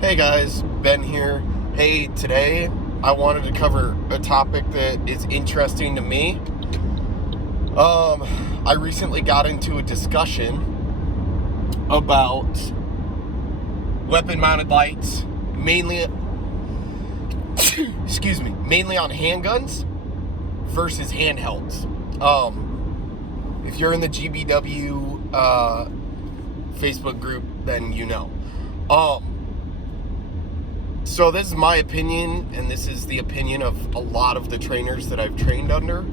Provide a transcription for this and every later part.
Hey guys, Ben here. Hey, today I wanted to cover a topic that is interesting to me. I recently got into a discussion about weapon-mounted lights, mainly on handguns versus handhelds. If you're in the GBW Facebook group, then you know. So this is my opinion, and this is the opinion of a lot of the trainers that I've trained under.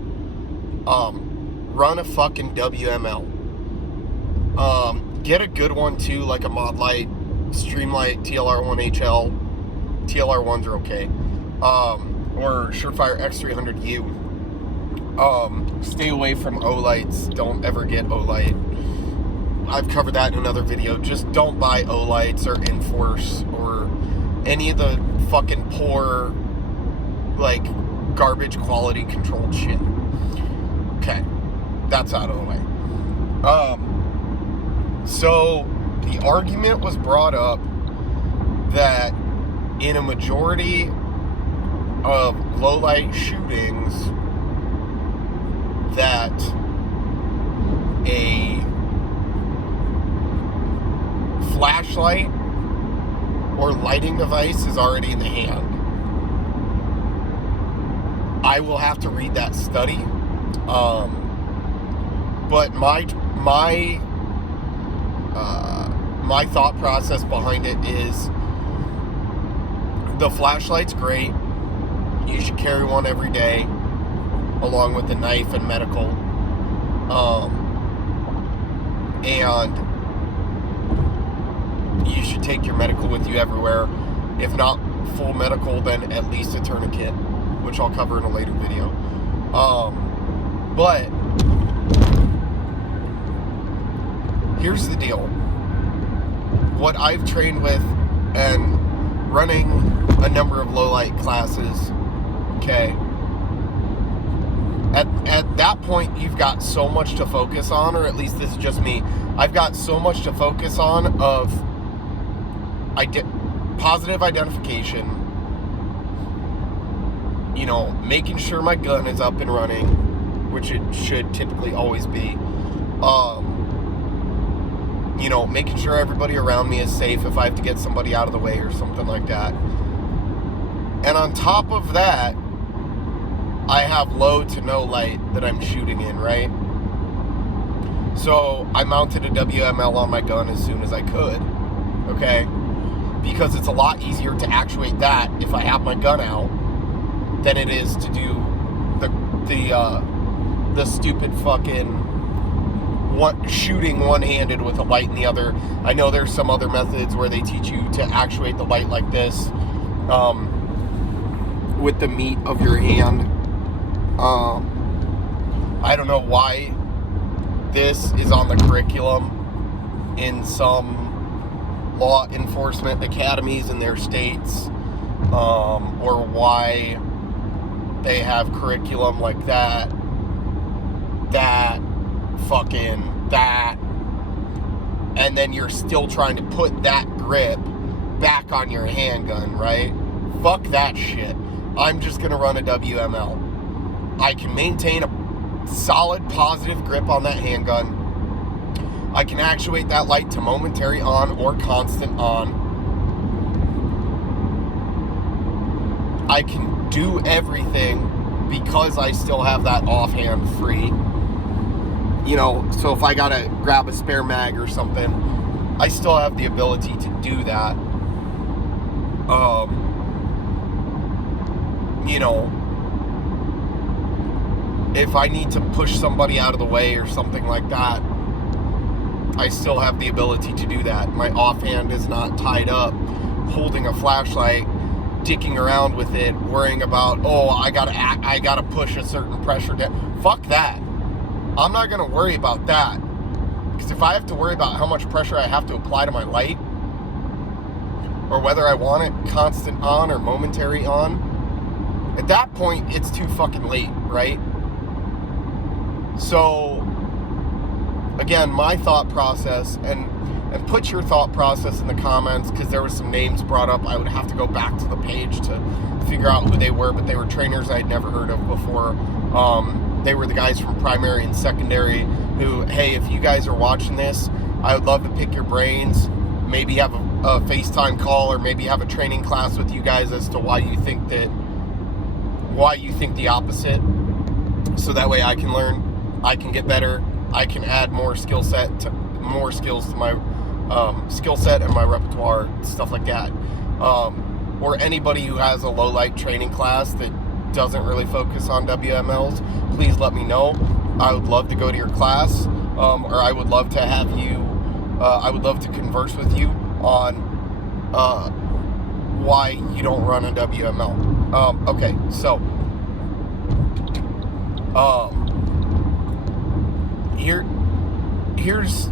Run a fucking WML. Get a good one too, like a Mod Light, Streamlight, TLR1HL. TLR1s are okay. Or Surefire X300U. Stay away from O-Lights. Don't ever get O-Light. I've covered that in another video. Just don't buy O-Lights or Enforce or any of the fucking poor, like, garbage quality controlled shit. Okay, that's out of the way. So the argument was brought up that in a majority of low light shootings that a flashlight or lighting device is already in the hand. I will have to read that study. But my thought process behind it is the flashlight's great. You should carry one every day, along with the knife and medical. And you should take your medical with you everywhere. If not full medical, then at least a tourniquet, which I'll cover in a later video. But here's the deal. What I've trained with and running a number of low light classes, okay, at that point you've got so much to focus on, or at least this is just me. I've got so much to focus on of positive identification, making sure my gun is up and running, which it should typically always be, making sure everybody around me is safe if I have to get somebody out of the way or something like that. And on top of that, I have low to no light that I'm shooting in, right? So I mounted a WML on my gun as soon as I could, okay? Because it's a lot easier to actuate that if I have my gun out than it is to do the stupid fucking shooting one-handed with a light in the other. I know there's some other methods where they teach you to actuate the light like this, with the meat of your hand. I don't know why this is on the curriculum in some law enforcement academies in their states, or why they have curriculum like that, and then you're still trying to put that grip back on your handgun, right? Fuck that shit. I'm just gonna run a WML. I can maintain a solid positive grip on that handgun. I can actuate that light to momentary on or constant on. I can do everything because I still have that offhand free. So if I gotta grab a spare mag or something, I still have the ability to do that. If I need to push somebody out of the way or something like that, I still have the ability to do that. My offhand is not tied up holding a flashlight, dicking around with it, worrying about, I gotta push a certain pressure down. Fuck that. I'm not gonna worry about that. Because if I have to worry about how much pressure I have to apply to my light, or whether I want it constant on or momentary on, at that point, it's too fucking late, right? So, again, my thought process, and and put your thought process in the comments, because there were some names brought up. I would have to go back to the page to figure out who they were, but they were trainers I'd never heard of before. They were the guys from primary and secondary who, hey, if you guys are watching this, I would love to pick your brains, maybe have a FaceTime call, or maybe have a training class with you guys as to why you think the opposite, so that way I can learn, I can get better, I can add more skills to my skill set and my repertoire, stuff like that. Or anybody who has a low light training class that doesn't really focus on WMLs, please let me know. I would love to go to your class, or I would love to have you, I would love to converse with you on why you don't run a WML. Okay, so here's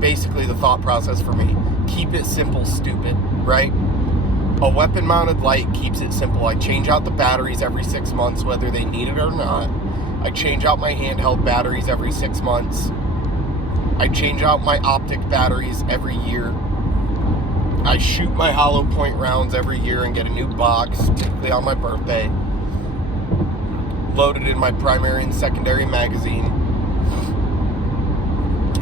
basically the thought process for me. Keep it simple, stupid, right? A weapon-mounted light keeps it simple. I change out the batteries every 6 months, whether they need it or not. I change out my handheld batteries every 6 months. I change out my optic batteries every year. I shoot my hollow point rounds every year and get a new box, typically on my birthday, loaded in my primary and secondary magazine.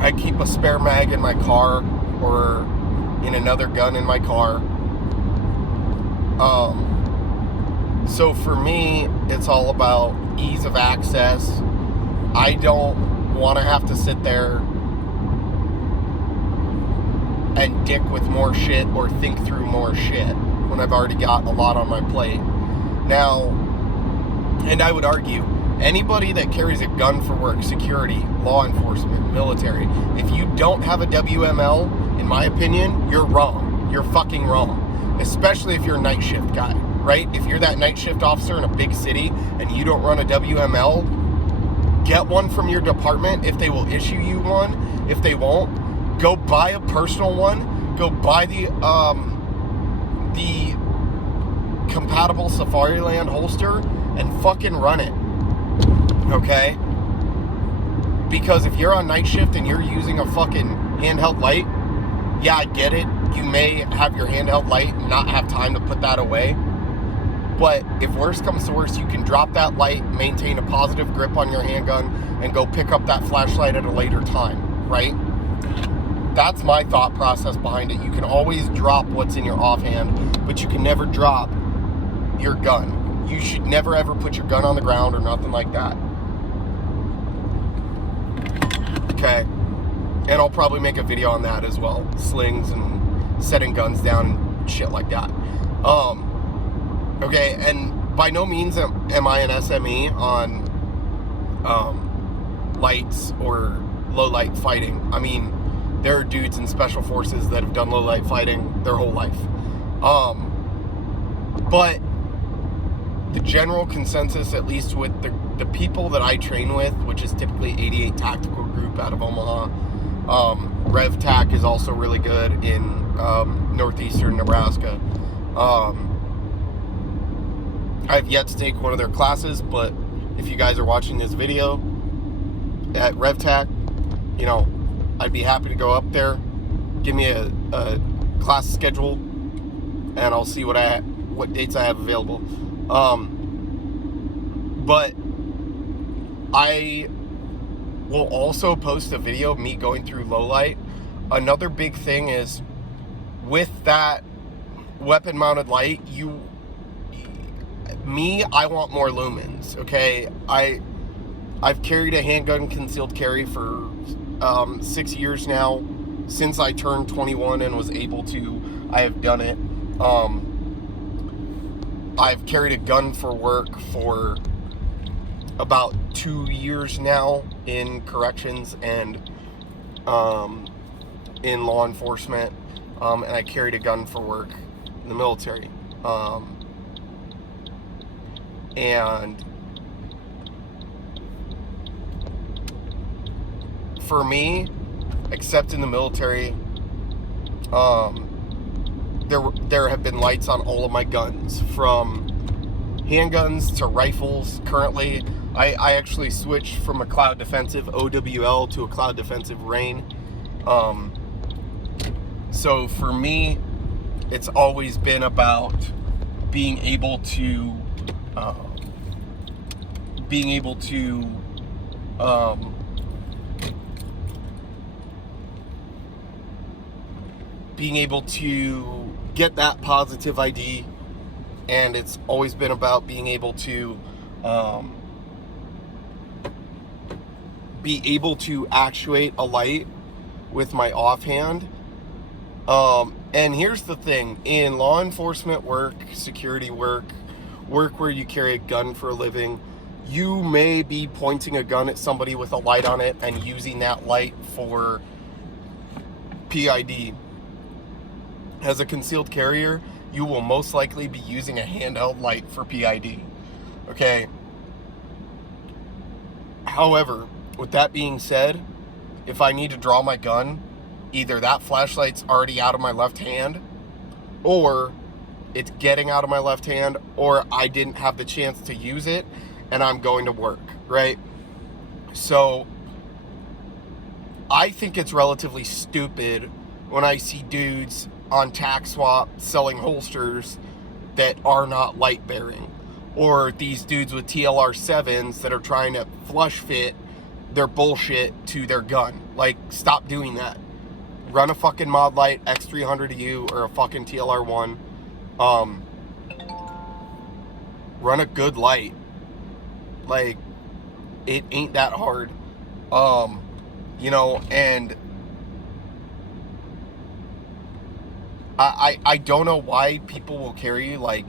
I keep a spare mag in my car or in another gun in my car. So for me, it's all about ease of access. I don't want to have to sit there and dick with more shit or think through more shit when I've already got a lot on my plate. Now, and I would argue, anybody that carries a gun for work, security, law enforcement, military, if you don't have a WML, in my opinion, you're wrong. You're fucking wrong. Especially if you're a night shift guy, right? If you're that night shift officer in a big city and you don't run a WML, get one from your department if they will issue you one. If they won't, go buy a personal one. Go buy the compatible Safariland holster and fucking run it. Okay? Because if you're on night shift and you're using a fucking handheld light, yeah, I get it. You may have your handheld light and not have time to put that away. But if worst comes to worst, you can drop that light, maintain a positive grip on your handgun, and go pick up that flashlight at a later time, right? That's my thought process behind it. You can always drop what's in your offhand, but you can never drop your gun. You should never ever put your gun on the ground or nothing like that. Okay? And I'll probably make a video on that as well. Slings and setting guns down and shit like that. Okay, and by no means am I an SME on lights or low light fighting. I mean, there are dudes in special forces that have done low light fighting their whole life. But the general consensus, at least with the people that I train with, which is typically 88 Tactical Group out of Omaha, RevTac is also really good in northeastern Nebraska. I've yet to take one of their classes, but if you guys are watching this video at RevTac, you know, I'd be happy to go up there. Give me a class schedule, and I'll see what dates I have available. But I will also post a video of me going through low light. Another big thing is with that weapon mounted light, I want more lumens. Okay, I've carried a handgun concealed carry for 6 years now. Since I turned 21 and was able to, I have done it. I've carried a gun for work for about 2 years now in corrections and in law enforcement, and I carried a gun for work in the military. And for me, except in the military, there have been lights on all of my guns, from handguns to rifles. Currently, I actually switched from a Cloud Defensive OWL to a Cloud Defensive Rain. So for me, it's always been about being able to get that positive ID, and it's always been about being able to actuate a light with my offhand. And here's the thing, in law enforcement work, security work where you carry a gun for a living, you may be pointing a gun at somebody with a light on it and using that light for PID. As a concealed carrier, you will most likely be using a handheld light for PID. Okay? However, with that being said, if I need to draw my gun, either that flashlight's already out of my left hand, or it's getting out of my left hand, or I didn't have the chance to use it and I'm going to work, right? So I think it's relatively stupid when I see dudes on tax swap selling holsters that are not light bearing, or these dudes with TLR 7s that are trying to flush fit their bullshit to their gun. Like, stop doing that. Run a fucking mod light, X300U or a fucking TLR 1. Run a good light. Like, it ain't that hard. And I don't know why people will carry, like,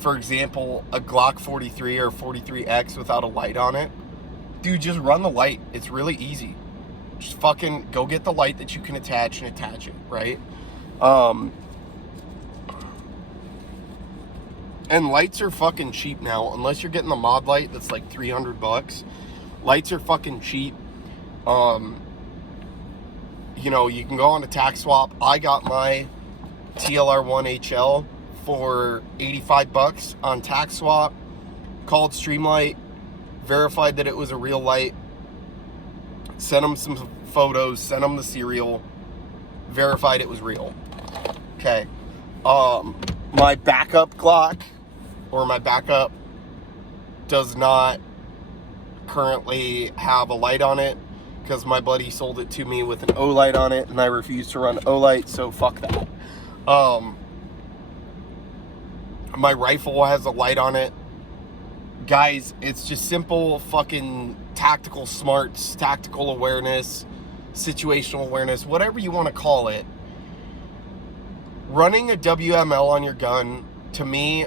for example, a Glock 43 or 43X without a light on it. Dude, just run the light. It's really easy. Just fucking go get the light that you can attach and attach it, right? And lights are fucking cheap now, unless you're getting the mod light that's like $300. Lights are fucking cheap. You can go on a tax swap. I got my TLR1 HL for $85 on tax swap. Called Streamlight, verified that it was a real light, sent them some photos, sent them the serial, verified it was real. Okay. My backup Glock, or my backup, does not currently have a light on it because my buddy sold it to me with an O light on it, and I refuse to run O light, so fuck that. My rifle has a light on it. Guys, it's just simple fucking tactical smarts, tactical awareness, situational awareness, whatever you want to call it. Running a WML on your gun, to me,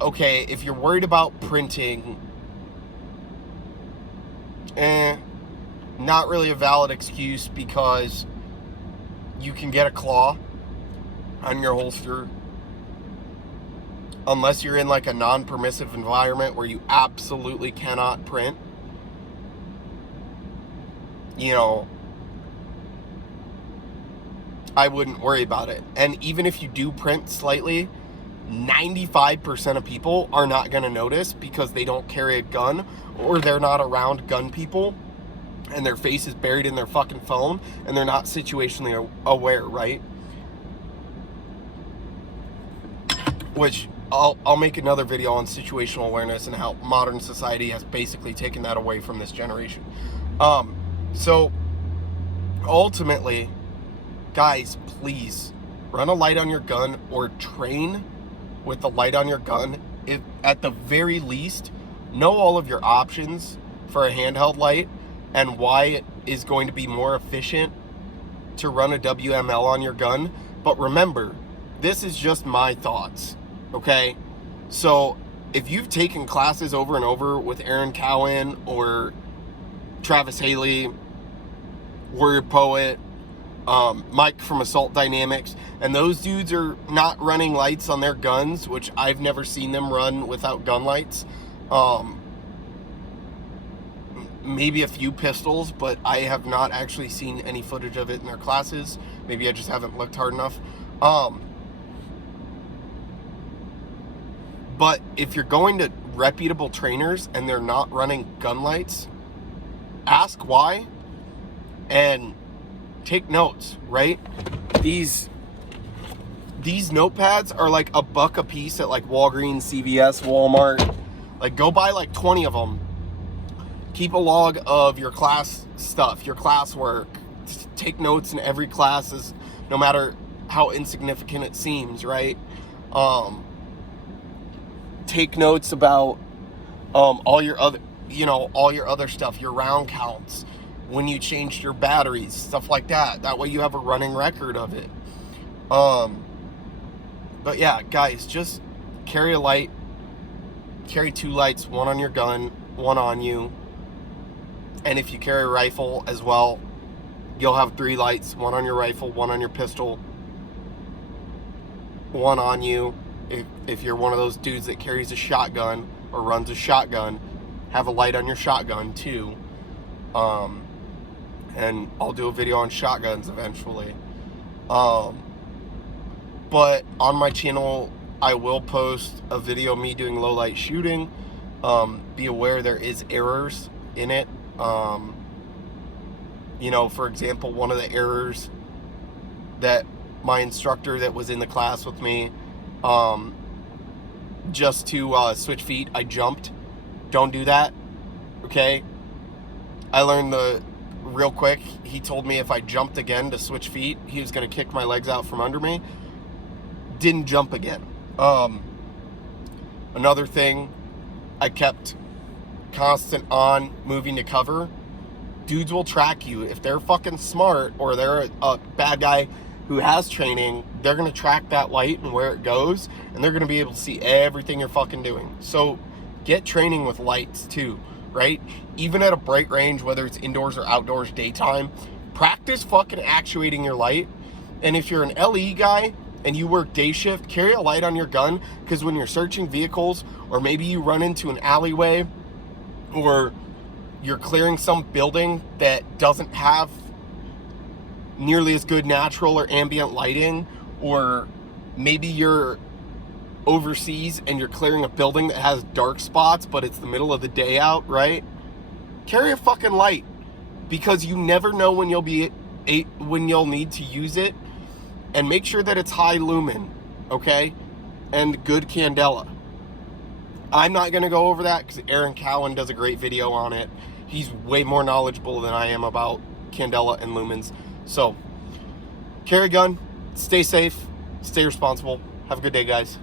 okay, if you're worried about printing, not really a valid excuse, because you can get a claw on your holster unless you're in like a non-permissive environment where you absolutely cannot print. I wouldn't worry about it. And even if you do print slightly, 95% of people are not going to notice because they don't carry a gun, or they're not around gun people and their face is buried in their fucking phone and they're not situationally aware, right? Which I'll make another video on situational awareness and how modern society has basically taken that away from this generation. So ultimately, guys, please run a light on your gun, or train with the light on your gun. If at the very least, know all of your options for a handheld light and why it is going to be more efficient to run a WML on your gun. But remember, this is just my thoughts, okay? So if you've taken classes over and over with Aaron Cowan or Travis Haley, Warrior Poet, Mike from Assault Dynamics, and those dudes are not running lights on their guns, which I've never seen them run without gun lights. Maybe a few pistols, but I have not actually seen any footage of it in their classes. Maybe I just haven't looked hard enough. But if you're going to reputable trainers and they're not running gun lights, ask why and take notes, right? These notepads are like $1 a piece at like Walgreens, CVS, Walmart. Like, go buy like 20 of them. Keep a log of your class stuff, your classwork. Take notes in every class, no matter how insignificant it seems, right? Take notes about all your other stuff, your round counts, when you changed your batteries, stuff like that. That way you have a running record of it. But yeah, guys, just carry a light, carry 2 lights, one on your gun, one on you. And if you carry a rifle as well, you'll have 3 lights, one on your rifle, one on your pistol, one on you. If you're one of those dudes that carries a shotgun or runs a shotgun, have a light on your shotgun too. And I'll do a video on shotguns eventually. But on my channel, I will post a video of me doing low light shooting. Be aware there is errors in it. You know, for example, one of the errors that my instructor that was in the class with me, just to switch feet, I jumped. Don't do that, okay? I learned real quick. He told me if I jumped again to switch feet, he was going to kick my legs out from under me. Didn't jump again. Another thing, I kept constant on moving to cover. Dudes will track you. If they're fucking smart or they're a bad guy who has training, they're going to track that light and where it goes, and they're going to be able to see everything you're fucking doing. So get training with lights too, right? Even at a bright range, whether it's indoors or outdoors, daytime, practice fucking actuating your light. And if you're an LE guy and you work day shift, carry a light on your gun, because when you're searching vehicles, or maybe you run into an alleyway, or you're clearing some building that doesn't have nearly as good natural or ambient lighting, or maybe you're overseas and you're clearing a building that has dark spots, but it's the middle of the day out, right? Carry a fucking light, because you never know when you'll need to use it. And make sure that it's high lumen, okay? And good candela. I'm not going to go over that because Aaron Cowan does a great video on it. He's way more knowledgeable than I am about candela and lumens. So, carry a gun, stay safe, stay responsible. Have a good day, guys.